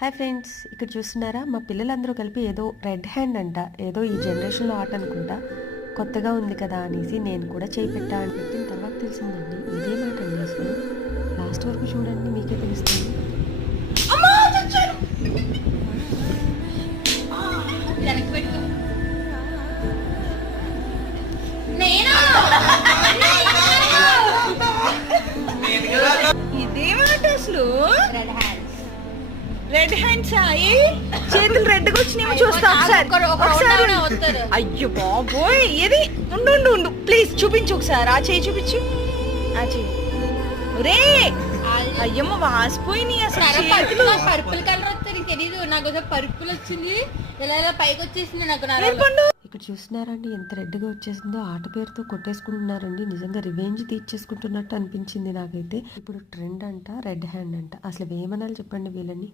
Hi friends, ఇక్కడ చూస్తున్నారా మా పిల్లలందరూ కలిపి ఏదో రెడ్ హ్యాండ్ అంట, ఏదో ఈ జనరేషన్లో ఆట అనుకుంటా, కొత్తగా ఉంది కదా అనేసి నేను కూడా చేయి పెట్టా అని పెట్టిన తర్వాత తెలిసిందండి ఇదే మాట అండి. అసలు లాస్ట్ వరకు చూడండి, మీకే తెలుస్తుంది. ఇదేమాట అసలు రెడ్ హ్యాండ్స్ అయ్యి చేతులు రెడ్ గా వచ్చినాయేమో చూస్తా ఒకసారి. అయ్యో బాబోయ్, ఏది ఉండు ఉండు ఉండు ప్లీజ్ చూపించు ఒకసారి. ఆ చేయి చూపించు, ఆ చేయి. రే అయ్యమ్మ వాసిపోయినాయి అసలు. పర్పుల్ కలర్ వస్తుంది తెలీదు నాకు, పర్పుల్ వచ్చింది ఇలా ఇలా పైకి వచ్చేసింది నాకు. ఇక్కడ చూస్తున్నారండి ఎంత రెడ్గా వచ్చేసిందో. ఆట పేరుతో కొట్టేసుకుంటున్నారండి. నిజంగా రివెంజ్ తీర్చేసుకుంటున్నట్టు అనిపించింది నాకైతే. ఇప్పుడు ట్రెండ్ అంట రెడ్ హ్యాండ్ అంట. అసలు ఏమనాలి చెప్పండి వీళ్ళని.